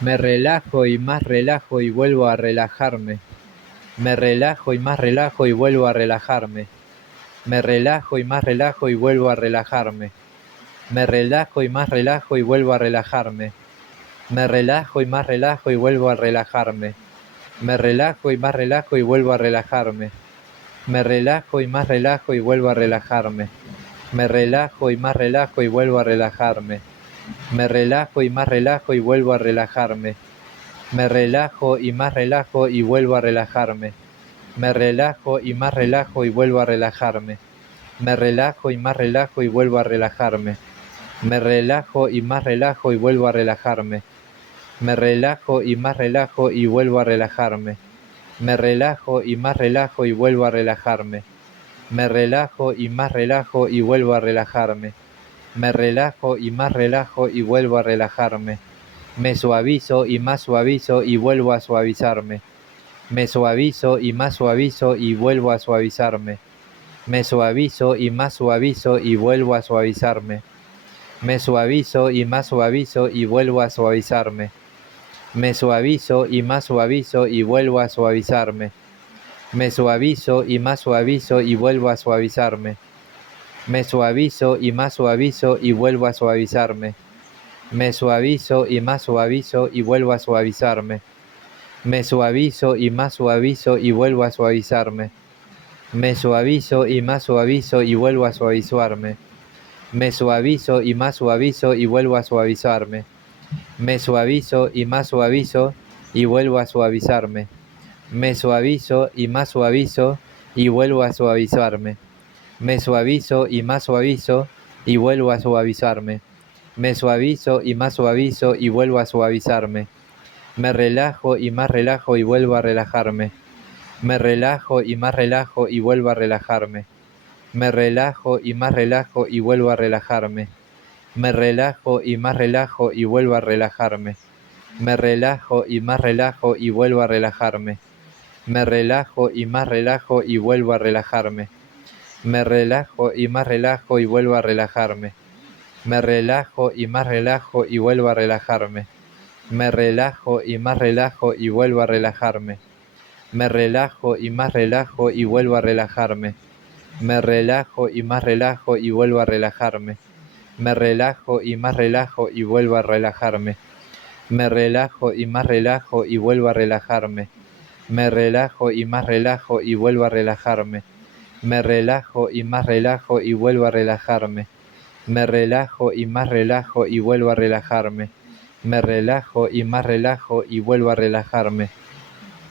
Me relajo y más relajo y vuelvo a relajarme. Me relajo y más relajo y vuelvo a relajarme. Me relajo y más relajo y vuelvo a relajarme. Me relajo y más relajo y vuelvo a relajarme. Me relajo y más relajo y vuelvo a relajarme. Me relajo y más relajo y vuelvo a relajarme. Me relajo y más relajo y vuelvo a relajarme. Me relajo y más relajo y vuelvo a relajarme. Me relajo y más relajo y vuelvo a relajarme. Me relajo y más relajo y vuelvo a relajarme. Me relajo y más relajo y vuelvo a relajarme. Me relajo y más relajo y vuelvo a relajarme. Me relajo y más relajo y vuelvo a relajarme. Me relajo y más relajo y vuelvo a relajarme. Me relajo y más relajo y vuelvo a relajarme. Me relajo y más relajo y vuelvo a relajarme. Me relajo y más relajo y vuelvo a relajarme. Me suavizo y más suavizo y vuelvo a suavizarme. Me suavizo y más suavizo y vuelvo a suavizarme. Me suavizo y más suavizo y vuelvo a suavizarme. Me suavizo y más suavizo y vuelvo a suavizarme. Me suavizo y más suavizo y vuelvo a suavizarme. Me suavizo y más suavizo y vuelvo a suavizarme. Me suavizo y más suavizo y vuelvo a suavizarme. Me suavizo y más suavizo y vuelvo a suavizarme. Me suavizo y más suavizo y vuelvo a suavizarme. Me suavizo y más suavizo y vuelvo a suavizarme. Me suavizo y más suavizo y vuelvo a suavizarme. Me suavizo y más suavizo y vuelvo a suavizarme. Me suavizo y más suavizo y vuelvo a suavizarme. Me suavizo y más suavizo y vuelvo a suavizarme. Me suavizo y más suavizo y vuelvo a suavizarme. Me relajo y más relajo y vuelvo a relajarme. Me relajo y más relajo y vuelvo a relajarme. Me relajo y más relajo y vuelvo a relajarme. Me relajo y más relajo y vuelvo a relajarme. Me relajo y más relajo y vuelvo a relajarme. Me relajo y más relajo y vuelvo a relajarme. Me relajo y más relajo y vuelvo a relajarme. Me relajo y más relajo y vuelvo a relajarme. Me relajo y más relajo y vuelvo a relajarme. Me relajo y más relajo y vuelvo a relajarme. Me relajo y más relajo y vuelvo a relajarme. Me relajo y más relajo y vuelvo a relajarme. Me relajo y más relajo y vuelvo a relajarme. Me relajo y más relajo y vuelvo a relajarme. Me relajo y más relajo y vuelvo a relajarme. Me relajo y más relajo y vuelvo a relajarme. Me relajo y más relajo y vuelvo a relajarme.